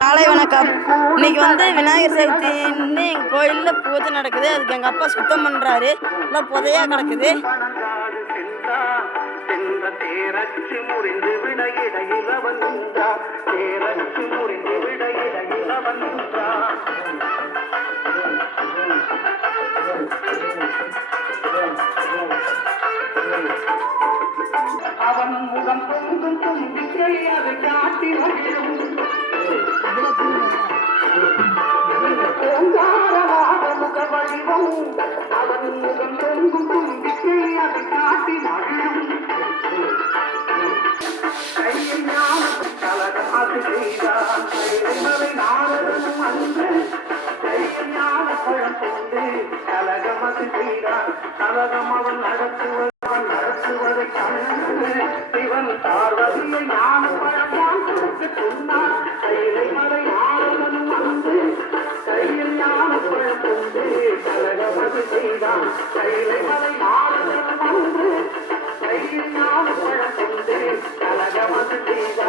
காலை வணக்கம். இன்னைக்கு விநாயகர் சதுர்த்தின்னு எங்கள் கோயிலில் பூஜை நடக்குது. அதுக்கு எங்கள் அப்பா சுத்தம் பண்ணுறாரு. எல்லாம் புதையா கிடக்குது. அவன் முகம் பொங்கும் தும்பிக்கை அது காட்டி மகிழும் ஓங்காரவாத முக வடிவம் அவன் முகம் பொங்கும் தும்பிக்கை அது காட்டி மகிழும் கையில் ஞானம் கலகம் அது செய்தான் கைமலை நாடகம் அன்று கையில் ஞான பழம் கொண்டு கலகம் அது செய்தான் கலகம் அவன் நடத்துவதை கண்டு சிவன் பார்வதியை ஞான பழம் சொன்னார் கையிலை மலை ஆடவனும் வந்து கையில் ஞான பழம் கொண்டு கலகம் அது செய்தான் கையிலை மலை ஆடவனும் வந்து கையில் ஞான பழம் கொண்டு கலகம் அது செய்தான்.